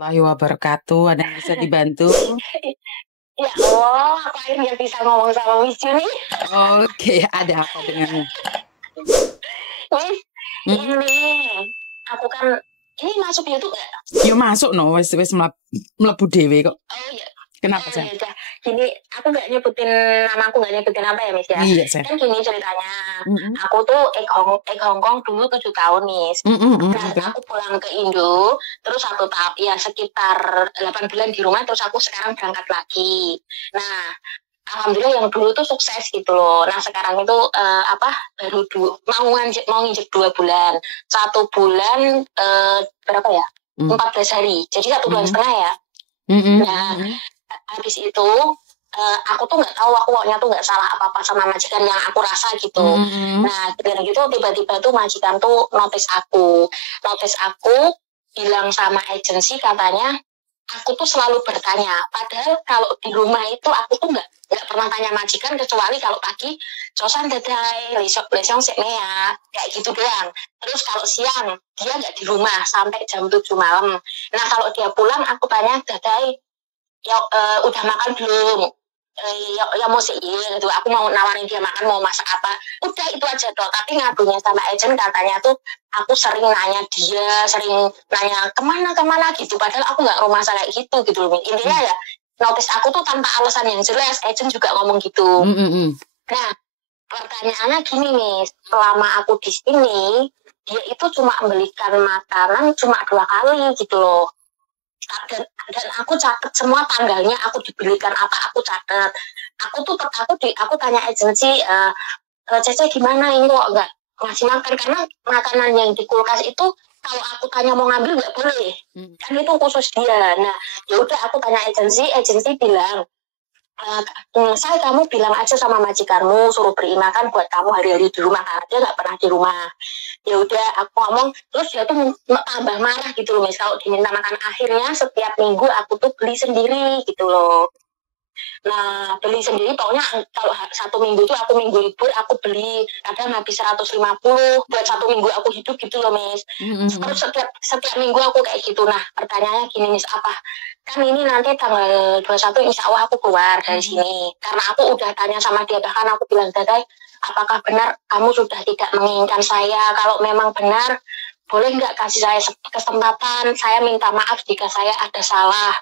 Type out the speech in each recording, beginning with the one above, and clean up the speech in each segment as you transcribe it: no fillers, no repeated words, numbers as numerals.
Warahmatullahi wabarakatuh. Ada yang bisa dibantu? Ya Allah, aku akhirnya bisa ngomong sama Miss Juni. Oke, ada apa denganmu? Miss, ini aku kan ini masuk YouTube nggak? Yuk masuk no, wes mlebu dhewe kok. Oh iya. Kenapa sih? Ya, gini, aku nggak nyebutin nama, aku nggak nyebutin apa ya, Miss ya. Iya, Sen. Kan gini ceritanya, aku tuh Hong Kong dulu 7 tahun, Miss. Nah, aku pulang ke Indo, terus 1 tahun, ya sekitar 8 bulan di rumah, terus aku sekarang berangkat lagi. Nah, alhamdulillah yang dulu tuh sukses gitu loh. Nah sekarang itu baru mau nginjek 2 bulan. 1 bulan berapa ya? 14 hari. Jadi 1 bulan setengah ya. Nah habis itu aku tuh nggak tahu, aku waktunya tuh nggak salah apa-apa sama majikan yang aku rasa gitu. Nah dari gitu tiba-tiba tuh majikan tuh notice aku bilang sama agensi, katanya aku tuh selalu bertanya, padahal kalau di rumah itu aku tuh nggak pernah tanya majikan, kecuali kalau pagi cosan dadai lesong ya kayak gitu doang. Terus kalau siang dia nggak di rumah sampai jam 7 malam. Nah kalau dia pulang aku tanya, dadai ya udah makan belum, ya mau sih gitu. Aku mau nawarin dia makan, mau masak apa, udah itu aja dong. Tapi ngadunya sama agent katanya tuh aku sering nanya dia, sering nanya kemana gitu, padahal aku nggak rumah kayak gitu loh. Intinya ya notice aku tuh tanpa alasan yang jelas, agent juga ngomong gitu. Nah pertanyaannya gini nih, selama aku di sini dia itu cuma belikan makanan cuma 2 kali gitu loh. Dan aku catat semua tanggalnya, aku dibelikan apa aku catat. Aku tanya agensi, Cece gimana ini kok nggak ngasih makan, karena makanan yang di kulkas itu kalau aku tanya mau ngambil nggak boleh, kan itu khusus dia. Nah ya udah aku tanya agensi bilang, saya kamu bilang aja sama majikanmu suruh beri makan buat kamu hari-hari di rumah, karena dia nggak pernah di rumah. Ya udah aku ngomong, terus dia tuh tambah marah gitu loh, Miss, kalau diminta makan. Akhirnya setiap minggu aku tuh beli sendiri gitu loh. Nah beli sendiri, pokoknya kalau 1 minggu tuh aku minggu libur aku beli, kadang habis 150 buat 1 minggu aku hidup gitu loh, Miss. Terus setiap minggu aku kayak gitu. Nah pertanyaannya gini, Miss, apa kan ini nanti tanggal 21 insya Allah aku keluar dari sini, karena aku udah tanya sama dia, bahkan aku bilang, dadai apakah benar kamu sudah tidak menginginkan saya? Kalau memang benar, boleh nggak kasih saya kesempatan, saya minta maaf jika saya ada salah,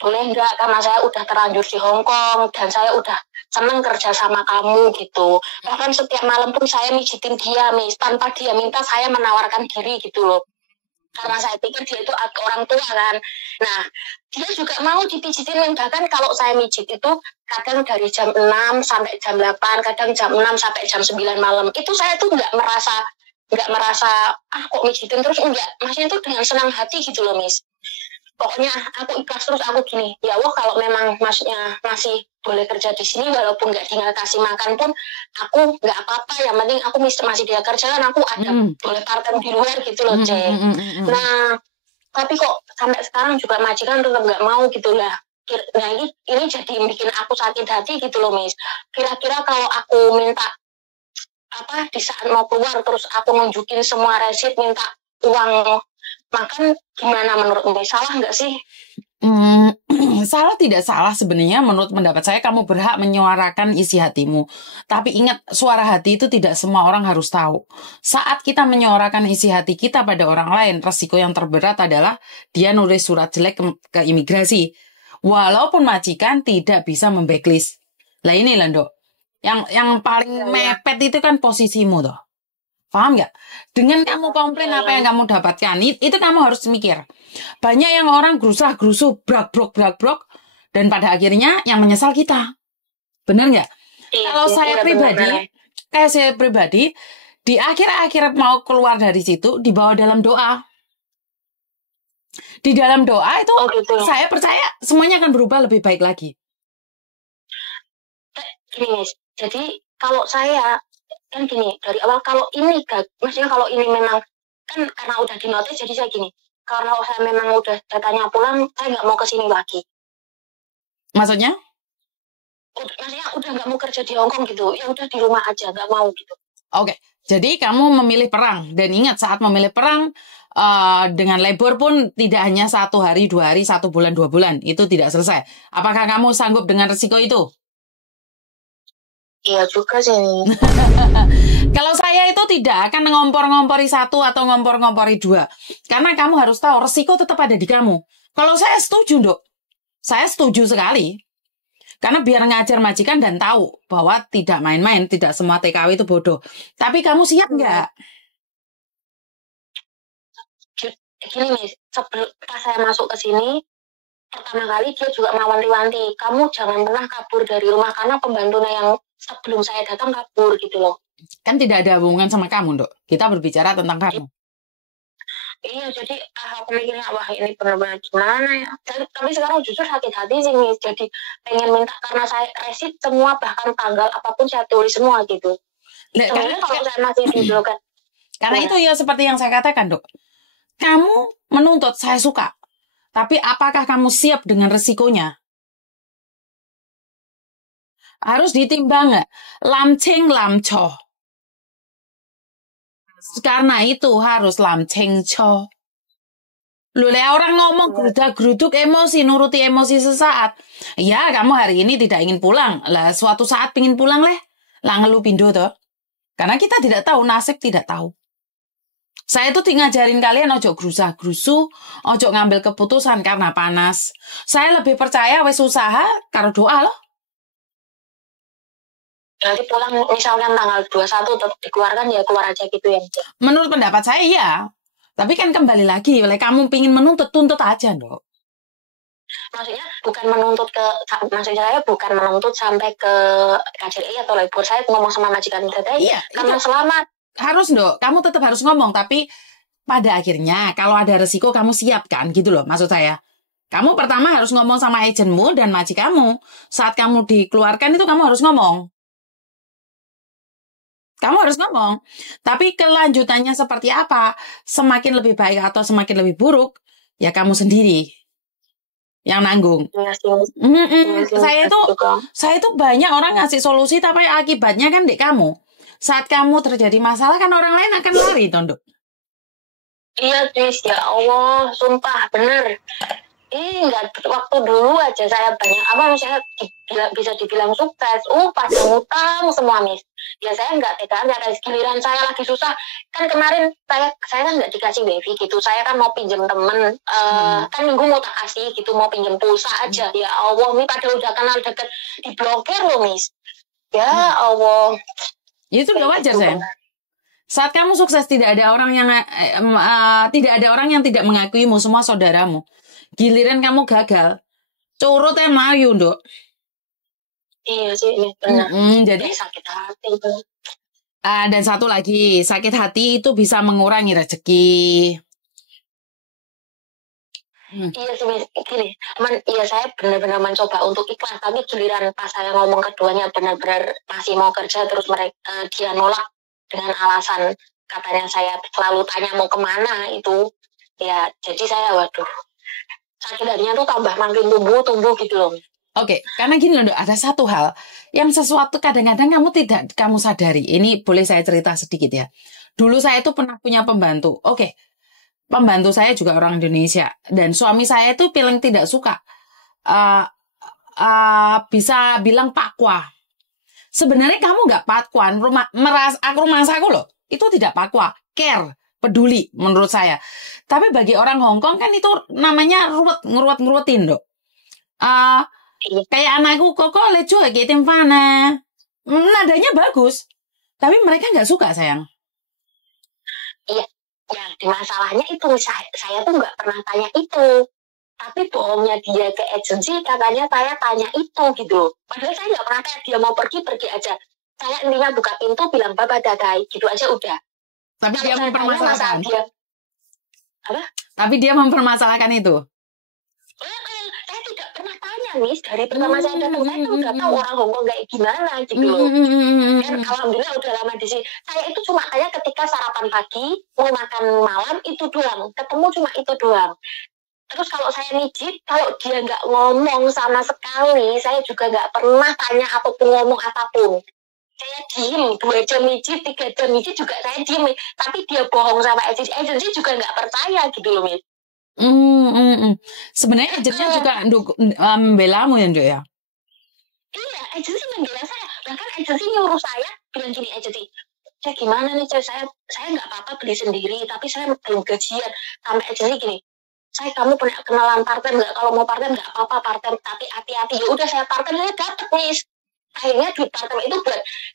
boleh nggak, karena saya udah terlanjur di Hong Kong dan saya udah seneng kerja sama kamu gitu. Bahkan setiap malam pun saya mijitin dia, Miss, tanpa dia minta, saya menawarkan diri gitu loh, karena saya pikir dia itu orang tua kan. Nah dia juga mau dipijitin, bahkan kalau saya mijit itu kadang dari jam 6 sampai jam 8, kadang jam 6 sampai jam 9 malam. Itu saya tuh nggak merasa kok mijitin terus, enggak, maksudnya itu dengan senang hati gitu loh, Miss. Pokoknya aku ikhlas, terus aku gini, ya Allah kalau memang maksudnya masih boleh kerja di sini walaupun nggak tinggal kasih makan pun, aku nggak apa-apa, yang penting aku masih dia kerjaan, aku ada boleh part-time di luar gitu loh, Cek. Nah tapi kok sampai sekarang juga majikan tetap nggak mau gitu lah. Nah ini jadi bikin aku sakit hati gitu loh, Miss. Kira-kira kalau aku minta di saat mau keluar terus aku nunjukin semua resit minta uang makan, gimana menurut Miss? Salah nggak sih? Salah tidak salah sebenarnya, menurut pendapat saya kamu berhak menyuarakan isi hatimu. Tapi ingat, suara hati itu tidak semua orang harus tahu. Saat kita menyuarakan isi hati kita pada orang lain, resiko yang terberat adalah dia nulis surat jelek ke imigrasi. Walaupun majikan tidak bisa memblacklist. Lah ini lah, Dok. Yang paling mepet itu kan posisimu, toh. Paham nggak? Dengan kamu komplain apa yang kamu dapatkan, itu kamu harus mikir. Banyak yang orang gerusah-gerusuh, brak-brok, dan pada akhirnya yang menyesal kita. Benar nggak? Kalau saya pribadi, di akhir-akhir mau keluar dari situ, dibawa dalam doa. Di dalam doa itu, saya percaya semuanya akan berubah lebih baik lagi. Gini, jadi kalau saya kan gini, dari awal kalau ini maksudnya kalau ini memang kan karena udah dinotis, jadi saya gini, kalau saya memang udah datanya pulang, saya nggak mau kesini lagi. Maksudnya? Maksudnya udah nggak mau kerja di Hong Kong gitu, ya udah di rumah aja, nggak mau gitu. Oke, jadi kamu memilih perang, dan ingat saat memilih perang, dengan labor pun tidak hanya 1 hari, 2 hari, 1 bulan, 2 bulan. Itu tidak selesai. Apakah kamu sanggup dengan resiko itu? Iya juga sih. Kalau saya itu tidak akan ngompor-ngompori 1 atau ngompor-ngompori 2. Karena kamu harus tahu resiko tetap ada di kamu. Kalau saya setuju, Dok. Saya setuju sekali. Karena biar ngajar majikan dan tahu bahwa tidak main-main, tidak semua TKW itu bodoh. Tapi kamu siap nggak? Gini nih, sebelum pas saya masuk ke sini, pertama kali dia juga mewanti-wanti, kamu jangan pernah kabur dari rumah karena pembantunya yang sebelum saya datang kabur gitu loh. Kan tidak ada hubungan sama kamu, Dok. Kita berbicara tentang kamu. Iya, jadi aku mikirnya, wah ini benar-benar gimana ya. Tapi sekarang justru sakit hati sih, Miss. Jadi pengen minta, karena saya resit semua, bahkan tanggal apapun saya tulis semua gitu. Sebenarnya kalau saya masih di blog. Karena itu ya seperti yang saya katakan, Dok. Kamu menuntut, saya suka. Tapi apakah kamu siap dengan resikonya? Harus ditimbang nggak? Lamceng lamcoh. Karena itu harus lamceng cho. Lule orang ngomong gerudak-geruduk emosi, nuruti emosi sesaat. Ya, kamu hari ini tidak ingin pulang. Lah, suatu saat pingin pulang leh. Lah ngeluh pindo toh. Karena kita tidak tahu, nasib tidak tahu. Saya tuh ngajarin kalian ojo gerusah-gerusu, ojo ngambil keputusan karena panas. Saya lebih percaya wes usaha karo doa loh. Nanti pulang misalkan tanggal 21 tetap dikeluarkan ya keluar aja gitu ya. Menurut pendapat saya iya. Tapi kan kembali lagi, oleh kamu pingin menuntut, tuntut aja, Dok. Maksudnya bukan menuntut maksudnya saya bukan menuntut sampai ke KJRI atau labor. Saya ngomong sama majikan saya, iya, karena selamat. Harus, Dok. Kamu tetap harus ngomong, tapi pada akhirnya kalau ada resiko kamu siapkan gitu loh, maksud saya. Kamu pertama harus ngomong sama agenmu dan majikanmu. Saat kamu dikeluarkan itu kamu harus ngomong. Kamu harus ngomong. Tapi kelanjutannya seperti apa? Semakin lebih baik atau semakin lebih buruk, ya kamu sendiri yang nanggung. Saya itu banyak orang ngasih solusi, tapi akibatnya kan di kamu. Saat kamu terjadi masalah kan orang lain akan lari, Tondok. Iya, Tris. Ya Allah, sumpah, bener. Enggak, waktu dulu aja saya banyak misalnya bisa dibilang sukses, pada ngutang semua, Miss. Ya saya enggak tegaan, ada giliran saya lagi susah. Kan kemarin saya kan enggak dikasih wifi gitu, saya kan mau pinjam temen, kan minggu mau tak kasih gitu, mau pinjam pulsa aja. Ya Allah, ini pada udah kenal deket, diblokir loh, Miss. Ya Allah. Itu udah wajar, sayang. Saat kamu sukses tidak ada orang yang tidak mengakuimu, semua saudaramu. Giliran kamu gagal, curut melayu, Dok. Iya sih, benar. Jadi sakit hati. Dan satu lagi, sakit hati itu bisa mengurangi rezeki. Iya sih, gini. Iya, saya benar-benar mencoba untuk ikhlas, tapi giliran pas saya ngomong keduanya benar-benar masih mau kerja, terus dia nolak dengan alasan katanya saya selalu tanya mau kemana itu. Ya, jadi saya waduh. Sakit hatinya tuh tambah makin tumbuh gitu loh. Oke, karena gini loh, ada satu hal yang sesuatu kadang-kadang kamu sadari. Ini boleh saya cerita sedikit ya. Dulu saya itu pernah punya pembantu. Oke, pembantu saya juga orang Indonesia dan suami saya itu paling tidak suka bisa bilang pakwa. Sebenarnya kamu nggak pakwan, rumah aku loh, itu tidak pakwa, care. Peduli menurut saya. Tapi bagi orang Hong Kong kan itu namanya ngeruat-ngeruatin, Dok. Kayak anakku kok lecu kayak timfana. Nadanya bagus. Tapi mereka nggak suka, sayang. Iya, masalahnya itu saya tuh nggak pernah tanya itu. Tapi bohongnya dia ke agensi katanya saya tanya itu gitu. Padahal saya nggak pernah tanya, dia mau pergi aja. Saya intinya buka pintu bilang baba dadai gitu aja udah. Tapi dia mempermasalahkan. Apa? Tapi dia mempermasalahkan itu. Saya tidak pernah tanya, Miss. Dari pertama saya datang, saya tuh udah tahu orang Hongkong kayak gimana gitu loh. Dan alhamdulillah udah lama di sini. Saya itu cuma tanya ketika sarapan pagi, mau makan malam itu doang. Ketemu cuma itu doang. Terus kalau saya mijit, kalau dia nggak ngomong sama sekali, saya juga nggak pernah tanya ataupun ngomong apapun. saya diem 2 jam mijit, 3 jam mijit juga saya diem, tapi dia bohong sama agensi juga nggak percaya gitu loh, Miss. Sebenarnya agensinya juga membelamu ya, Nduk ya? Iya, agensi membela saya. Bahkan agensi nyuruh saya bilang gini, agensi, gimana nih saya nggak apa-apa beli sendiri, tapi saya belum gajian. Sampai agensi gini, kamu punya kenalan parten nggak? Kalau mau parten nggak apa-apa parten, tapi hati-hati. Ya udah saya parten, saya dapat nih. Akhirnya duit parten itu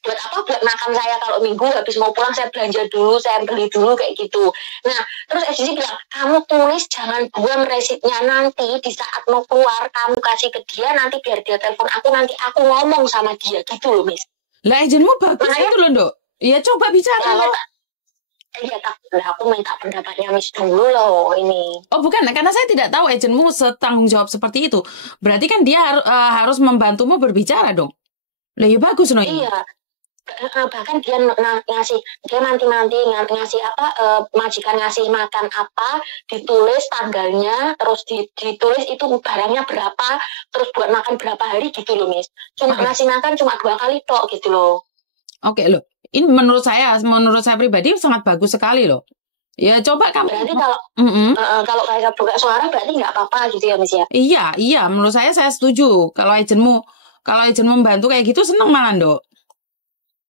buat apa? Buat makan saya kalau minggu habis mau pulang saya belanja dulu, saya beli dulu kayak gitu. Nah, terus agensi bilang, kamu tulis jangan buang resitnya, nanti di saat mau keluar kamu kasih ke dia, nanti biar dia telepon aku, nanti aku ngomong sama dia gitu loh, Miss. Lah agenmu bagus itu loh, Nduk. Ya coba bicara. Iya, aku minta pendapatnya Miss dulu loh ini. Oh bukan, karena saya tidak tahu agenmu setanggung jawab seperti itu. Berarti kan dia harus membantumu berbicara dong. Lah ya bagus loh. Iya. Bahkan dia manti-manti ngasih apa, majikan ngasih makan apa, ditulis tanggalnya, terus ditulis itu barangnya berapa, terus buat makan berapa hari gitu loh, Miss. Cuma ngasih makan cuma 2 kali tok gitu loh. Oke loh. Ini menurut saya pribadi sangat bagus sekali loh. Ya coba kamu. Berarti kalau kayak buka suara berarti nggak apa-apa gitu ya, Miss ya? Iya. Menurut saya setuju. Kalau agenmu membantu kayak gitu seneng malah, Nduk.